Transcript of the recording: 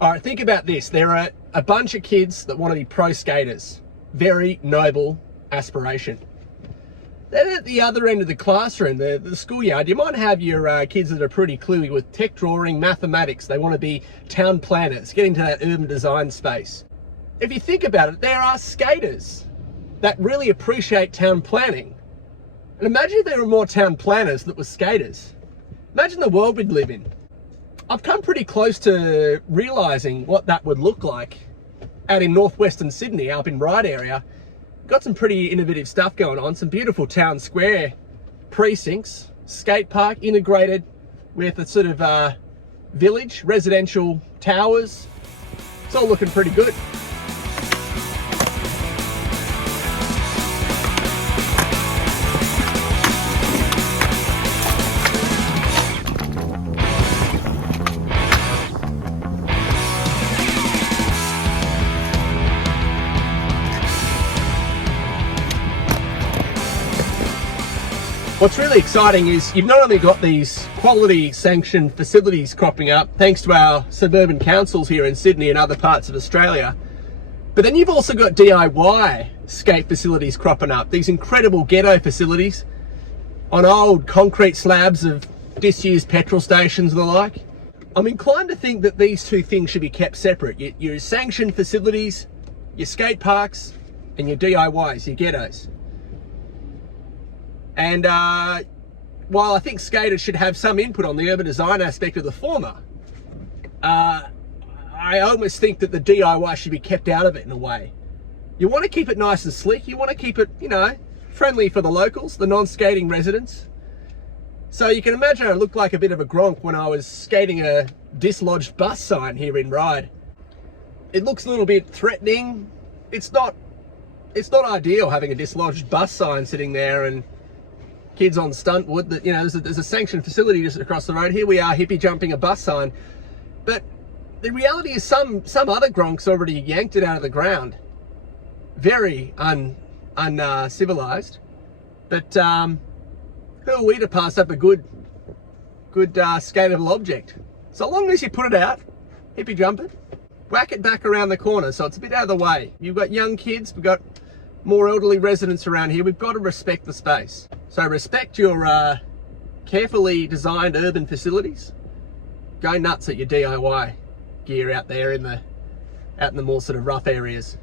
All right, think about this. There are a bunch of kids that want to be pro skaters. Very noble aspiration. Then at the other end of the classroom, the schoolyard, you might have your kids that are pretty cluey with tech drawing, mathematics. They want to be town planners, get into that urban design space. If you think about it, there are skaters that really appreciate town planning. And imagine if there were more town planners that were skaters. Imagine the world we'd live in. I've come pretty close to realising what that would look like out in northwestern Sydney, up in Ryde area. Got some pretty innovative stuff going on, some beautiful town square precincts, skate park integrated with a sort of village, residential towers. It's all looking pretty good. What's really exciting is you've not only got these quality sanctioned facilities cropping up thanks to our suburban councils here in Sydney and other parts of Australia, but then you've also got DIY skate facilities cropping up, these incredible ghetto facilities on old concrete slabs of disused petrol stations and the like. I'm inclined to think that these two things should be kept separate. Your sanctioned facilities, your skate parks, and your DIYs, your ghettos. And while I think skaters should have some input on the urban design aspect of the former, I almost think that the DIY should be kept out of it in a way. You want to keep it nice and slick. You want to keep it, you know, friendly for the locals, the non-skating residents. So you can imagine I looked like a bit of a gronk when I was skating a dislodged bus sign here in Ryde. It looks a little bit threatening. It's not ideal having a dislodged bus sign sitting there and kids on stuntwood. That, you know, there's a sanctioned facility just across the road. Here we are hippie jumping a bus sign. But the reality is some other gronks already yanked it out of the ground. Very uncivilized. But who are we to pass up a good skatable object? So long as you put it out, hippie jump it, whack it back around the corner so it's a bit out of the way. You've got young kids, we've got more elderly residents around here. We've got to respect the space. So respect your carefully designed urban facilities. Go nuts at your DIY gear out there out in the more sort of rough areas.